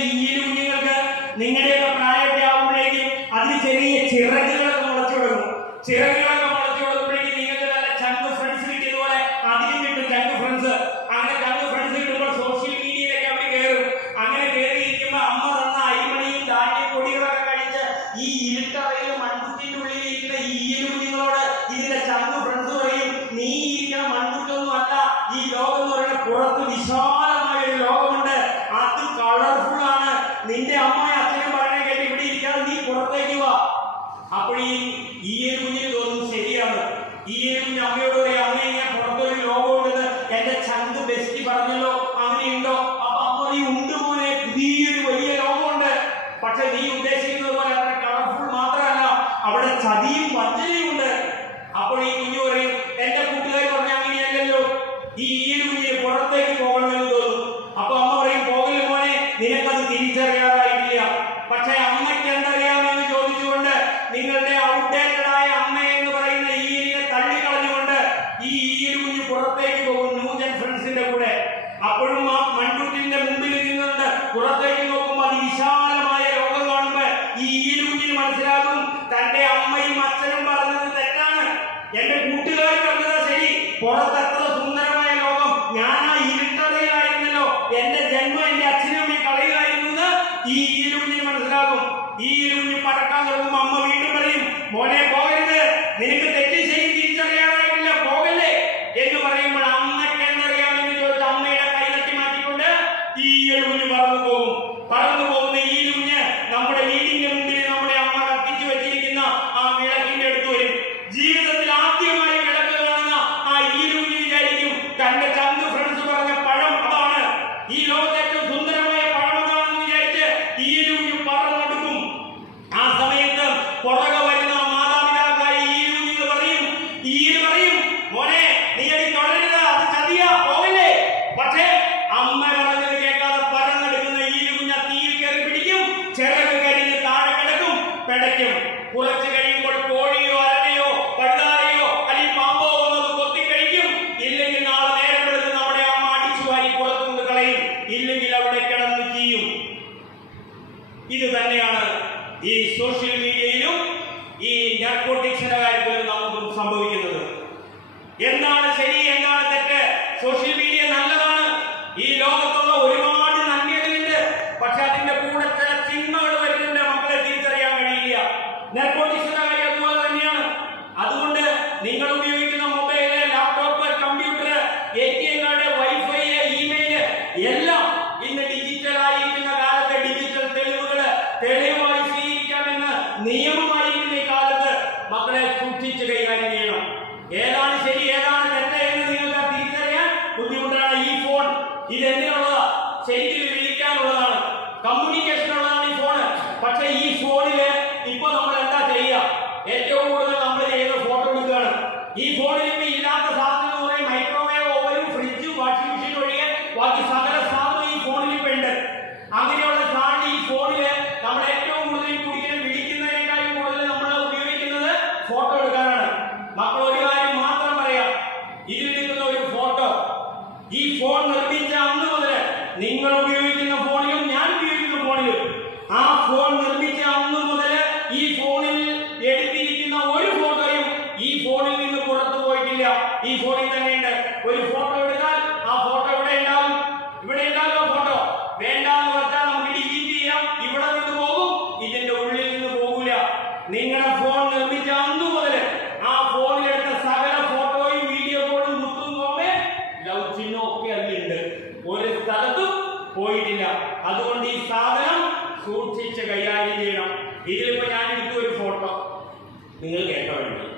കുഞ്ഞുങ്ങൾക്ക് നിങ്ങളുടെയൊക്കെ പ്രായമൊക്കെ ആവുമ്പോഴേക്കും അതിന് ചെറിയ ചിറകുകളൊക്കെ മുളച്ചു കൊടുക്കും. ചിറകുകളൊക്കെ മുളച്ചു കൊടുക്കുമ്പോഴേക്കും നിങ്ങൾക്ക് നല്ല ചങ്ക് ഫ്രണ്ട്സ് കിട്ടിയതുപോലെ അതിനും കിട്ടും ചങ്ക് ഫ്രണ്ട്സ്. അങ്ങനെ ചങ്ക് ഫ്രണ്ട്സ് കിട്ടുമ്പോൾ സോഷ്യൽ മീഡിയയിലൊക്കെ അവർ കയറും. അങ്ങനെ കയറിയിരിക്കുമ്പോൾ അമ്മ തന്ന അരിമണിയും ധാന്യപ്പൊടികളൊക്കെ കഴിച്ച് ഈ ഇരുട്ടറയിൽ മൺകുറ്റിന്റെ ഉള്ളിലിരിക്കുന്ന ഈ കുഞ്ഞുങ്ങളോട് ഇതിന്റെ ചങ്ക് ഫ്രണ്ട്സ് പറയും, നീ ഇരിക്കുന്ന മൺകുറ്റൊന്നും അല്ല, ഈ ലോകം എന്ന് പറയുന്ന പുറത്ത് വിശാലമായ ഒരു ലോകമുണ്ട്, അത് കളർഫുൾ ആണ്, നിന്റെ അമ്മയും അച്ഛനും പറഞ്ഞ കേട്ട് ഇവിടെ ഇരിക്കാതെ നീ പുറത്തേക്ക് വാ. അപ്പോഴീ കുഞ്ഞിന് തോന്നും ശരിയാണ്. കുഞ്ഞ് അമ്മയോട് പറയും, അമ്മ ഞാൻ പുറത്തൊരു ലോകമുണ്ടെന്ന് എന്റെ ചങ്ക് ബെസ്റ്റ് പറഞ്ഞല്ലോ, അങ്ങനെയുണ്ടോ? അപ്പൊ അമ്മ നീ ഉണ്ട് പോലെ പുതിയൊരു വലിയ ലോകമുണ്ട്. പക്ഷെ നീ ഉദ്ദേശിക്കുന്നത് പോലെ അവിടെ കളർഫുൾ മാത്രമല്ല, അവിടെ ചതിയും വഞ്ചനയും ഉണ്ട്. അപ്പോൾ ഈ കുഞ്ഞു പറയും, എന്റെ കൂട്ടുകാർ പറഞ്ഞ അങ്ങനെയല്ലല്ലോ, കുഞ്ഞിന് പുറത്തേക്ക് പോകണമെന്ന് തോന്നും. അപ്പൊ അമ്മ പറയും, പോകല് മോനെ, നിനക്കത് തിരിച്ചറിയാറായിട്ടില്ല. പക്ഷെ അമ്മയ്ക്ക് എന്തറിയാമെന്ന് ചോദിച്ചുകൊണ്ട് നിങ്ങളുടെ ഔട്ട്ഡേറ്റഡ് ആയ അമ്മ എന്ന് പറയുന്ന ഈരിനെ തള്ളിക്കളഞ്ഞുകൊണ്ട് ഈ കുഞ്ഞ് പുറത്തേക്ക് പോകും ന്യൂജൻ ഫ്രണ്ട്സിന്റെ കൂടെ. അപ്പോഴും ആ മൺകുട്ടിന്റെ മുമ്പിൽ നിന്നുകൊണ്ട് പുറത്തേക്ക് നോക്കുമ്പോൾ അതിവിശാലമായ ലോകം കാണുമ്പോൾ ഈ കുഞ്ഞിന് മനസ്സിലാകും, തന്റെ അമ്മയും അച്ഛനും പറഞ്ഞത് തെറ്റാണ്, എന്റെ കൂട്ടുകാർ പറഞ്ഞത് ശരി, പുറത്തെത്ര സുന്ദരമായ ലോകം, ഞാൻ ആ ഇരുട്ടതയിലായിരുന്നല്ലോ, എന്റെ ജന്മം എന്റെ അച്ഛനും അമ്മയും കളയുകയായിരുന്നു എന്ന് ഈ കുഞ്ഞിന് മനസ്സിലാകും. കുഞ്ഞ് പറക്കാൻ തുടങ്ങുമ്പോൾ അമ്മ വീണ്ടും പറയും, മോനെ പോകരുത്, നിനക്ക് തെറ്റ് ശരി തിരിച്ചറിയാറായിട്ടില്ല, പോകല്ലേ എന്ന് പറയുമ്പോൾ അമ്മയ്ക്ക് എന്തറിയാമെന്ന് ചോദിച്ച അമ്മയുടെ കൈ തട്ടി മാറ്റിക്കൊണ്ട് കുഞ്ഞ് പറന്നു പോകും. പറന്നു പോകുന്ന കുഞ്ഞ് നമ്മുടെ വീടിന്റെ മുമ്പിൽ നമ്മുടെ അമ്മ കത്തിച്ചു വെച്ചിരിക്കുന്ന ആ വിളക്കിന്റെ അടുത്ത് വരും. ജീവിതത്തിൽ ആദ്യമായി വിളക്ക് കാണുന്ന ആ കുഞ്ഞ് വിചാരിക്കും, തന്റെ ചങ്ക് ഫ്രണ്ട്സ് പറഞ്ഞ പഴം അതാണ്, ഈ ലോകത്തെ ഏറ്റവും സുന്ദരമായ പഴം അതാണെന്ന് വിചാരിച്ച് കുഞ്ഞ് പറന്നെടുക്കും. ആ സമയത്ത് പുറകെ വരുന്ന മാതാപിതാക്കളായ കുഞ്ഞുങ്ങൾ പറയും, മോനെ നീ അടി തുടരുക, അത് ചതിയാ, പോകല്ലേ. പക്ഷേ അമ്മ പറഞ്ഞത് കേൾക്കാതെ പറന്നെടുക്കുന്ന കുഞ്ഞ് തീയിൽ കയറി പിടിക്കും, ചിറക് കരിഞ്ഞ് താഴെ കിടക്കും, പിടയ്ക്കും. കുറച്ച് കഴിയുമ്പോൾ കോഴിയോ അരനെയോ പഴുതാരയോ അല്ലെങ്കിൽ പാമ്പോ വന്നത് കൊത്തിക്കഴിക്കും. ഇല്ലെങ്കിൽ നാളെ നേരം എടുത്ത് നമ്മുടെ അമ്മ അടിച്ചു വാരി പുറത്തുകൊണ്ട് കളയും, ഇല്ലെങ്കിൽ അവിടെ കിടന്ന് ചെയ്യും. ഇത് തന്നെയാണ് ഈ സോഷ്യൽ മീഡിയയിലും ഈ നാർക്കോട്ടിക്സിന്റെ കാര്യത്തിലും നമുക്ക് സംഭവിക്കുന്നത്. എന്താണ് ശരി, എന്താണ് തെറ്റ്? സോഷ്യൽ മീഡിയ നല്ലതാണ്, ഈ ലോകത്തുള്ള ഒരുപാട് നന്മകളുണ്ട്. പക്ഷെ അതിന്റെ കൂടെ ചില ചിന്മകൾ വരുന്നുണ്ട്, മക്കളെ തിരിച്ചറിയാൻ കഴിയില്ല. നാർക്കോട്ടിക്സിന്റെ കാര്യം അതുപോലെ തന്നെയാണ്. അതുകൊണ്ട് നിങ്ങൾ ഉപയോഗിക്കുന്ന mobile, laptop, computer, ATM card, wifi, email എല്ലാം ഇന്ന് ഡിജിറ്റൽ ആയിരിക്കുന്ന കാലത്ത് ഡിജിറ്റൽ തെളിവുകള് തെളിവായി സ്വീകരിക്കാമെന്ന് നിയമമായിരിക്കുന്ന ഈ കാലത്ത് മക്കളെ സൂക്ഷിച്ച് കൈകാര്യം ചെയ്യണം. ഏതാണ് ശരി, ഏതാണ് തെറ്റ് എന്ന് നിങ്ങൾക്ക് തിരിച്ചറിയാൻ ബുദ്ധിമുട്ടാണ്. ഈ ഫോൺ ഇത് എന്തിനുള്ളതാ? ശരിക്കും വിളിക്കാനുള്ളതാണ്, കമ്മ്യൂണിക്കേഷനുള്ളതാണ് ഈ ഫോണ്. പക്ഷെ ഈ ഫോണില് ഇപ്പൊ നമ്മൾ എന്താ ചെയ്യുക? ഏറ്റവും കൂടുതൽ നമ്മൾ ചെയ്യുന്ന ഫോട്ടോ എടുക്കുകയാണ്. ഈ ഫോണിൽ ഇപ്പൊ ഇല്ലാത്ത സാധനം എന്ന് പറയും മൈക്രോവേവ്, ഓവനും, ഫ്രിഡ്ജും, വാഷിംഗ് മെഷീൻ ഒഴികെ ബാക്കി സകല സാധനം ഈ ഫോണിൽ ഇപ്പൊ ഉണ്ട്. അങ്ങനെയുള്ള സാധനം ഈ ഫോണില് നമ്മൾ ഏറ്റവും കൂടുതൽ കുടിക്കുന്ന വിളിക്കുന്നതിനേക്കാളും കൂടുതൽ നമ്മൾ ഉപയോഗിക്കുന്നത് ഫോട്ടോ എടുക്കാനാണ്. മക്കൾ ഒരു കാര്യം മാത്രം പറയാം, ഇതിൽ നിൽക്കുന്ന ഒരു ഫോട്ടോ ഈ ഫോൺ നിർമ്മിച്ച അന്ന് മുതൽ നിങ്ങൾ ഉപയോഗിക്കുന്ന ഫോണിലും ഞാൻ ഉപയോഗിക്കുന്ന ഫോണിലും ആ ഫോൺ നിർമ്മിച്ച അന്ന് മുതൽ ഈ ഫോണിൽ എടുത്തിരിക്കുന്ന ഒരു ഫോട്ടോയും ഈ ഫോണിൽ നിന്ന് പുറത്തു പോയിട്ടില്ല. ഈ ഫോണിൽ തന്നെയുണ്ട്. ഒരു ഫോട്ടോ എടുത്താൽ ആ ഫോട്ടോ ഇവിടെ ഉണ്ടാവും, ഇവിടെ ഉണ്ടാകും ഫോട്ടോ. വേണ്ടാന്ന് വെച്ചാൽ നമുക്ക് ഡിലീറ്റ് ചെയ്യാം, ഇവിടെ നിന്ന് പോകും, ഇതിന്റെ ഉള്ളിൽ നിന്ന് പോകൂല. നിങ്ങളുടെ ഫോൺ നിർമ്മിച്ച അന്ന് മുതൽ ആ ഫോണിലെടുത്ത സകല ഫോട്ടോയും വീഡിയോ കോളും മുത്തും കോമേ ലവ് ചിഹ്നം ഒക്കെ അതിലുണ്ട്, ഒരു സ്ഥലത്തും പോയിട്ടില്ല. അതുകൊണ്ട് ഈ സാധനം സൂക്ഷിച്ച് കൈകാര്യം ചെയ്യണം. ഇതിലിപ്പോ ഞാൻ എടുത്തു ഒരു ഫോട്ടോ, നിങ്ങൾ കേട്ടോ വേണ്ടി